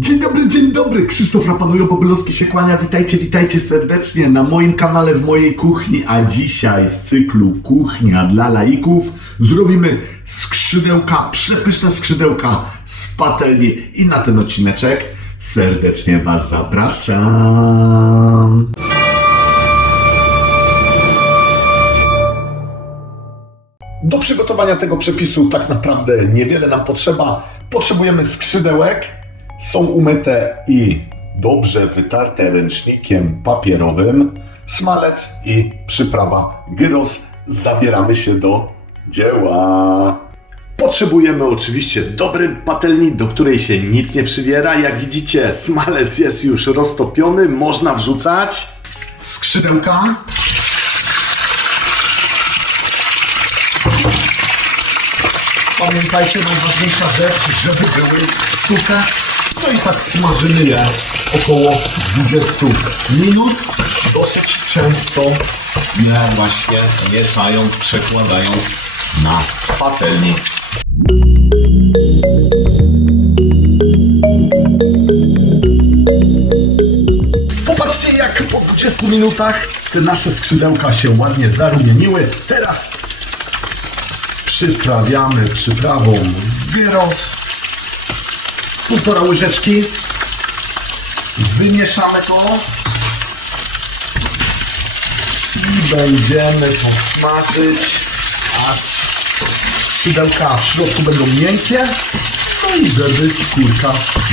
Dzień dobry, dzień dobry, Krzysztof Rapanujo Bobylowski się kłania, witajcie, witajcie serdecznie na moim kanale, w mojej kuchni, a dzisiaj z cyklu Kuchnia dla laików zrobimy skrzydełka, przepyszne skrzydełka z patelni. I na ten odcineczek serdecznie Was zapraszam. Do przygotowania tego przepisu tak naprawdę niewiele nam potrzeba. Potrzebujemy skrzydełek, są umyte i dobrze wytarte ręcznikiem papierowym, smalec i przyprawa gyros. Zabieramy się do dzieła. Potrzebujemy oczywiście dobrej patelni, do której się nic nie przywiera. Jak widzicie, smalec jest już roztopiony, można wrzucać skrzydełka. Pamiętajcie, najważniejsza rzecz, żeby były suche. No i tak smażymy je około 20 minut. Dosyć często je właśnie mieszając, przekładając na patelni. Popatrzcie, jak po 20 minutach te nasze skrzydełka się ładnie zarumieniły. Teraz przyprawiamy przyprawą gyros. Półtora łyżeczki. Wymieszamy to. I będziemy to smażyć, aż skrzydełka w środku będą miękkie. No i żeby skórka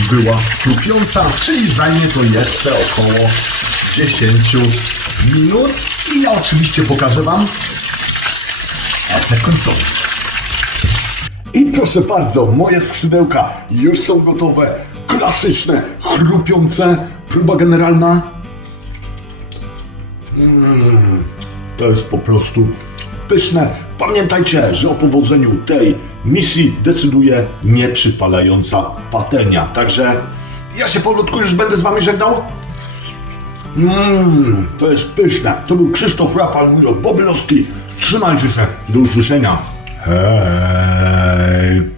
była chrupiąca, czyli zajmie to jeszcze około 10 minut. I ja oczywiście pokażę Wam efekt końcowy. Proszę bardzo, moje skrzydełka już są gotowe. Klasyczne, chrupiące. Próba generalna. Mm, to jest po prostu pyszne. Pamiętajcie, że o powodzeniu tej misji decyduje nieprzypalająca patelnia. Także ja się powolutku już będę z Wami żegnał. Mmm, to jest pyszne. To był Krzysztof Rapal, mój Bobylowski. Trzymajcie się. Do usłyszenia. Hi.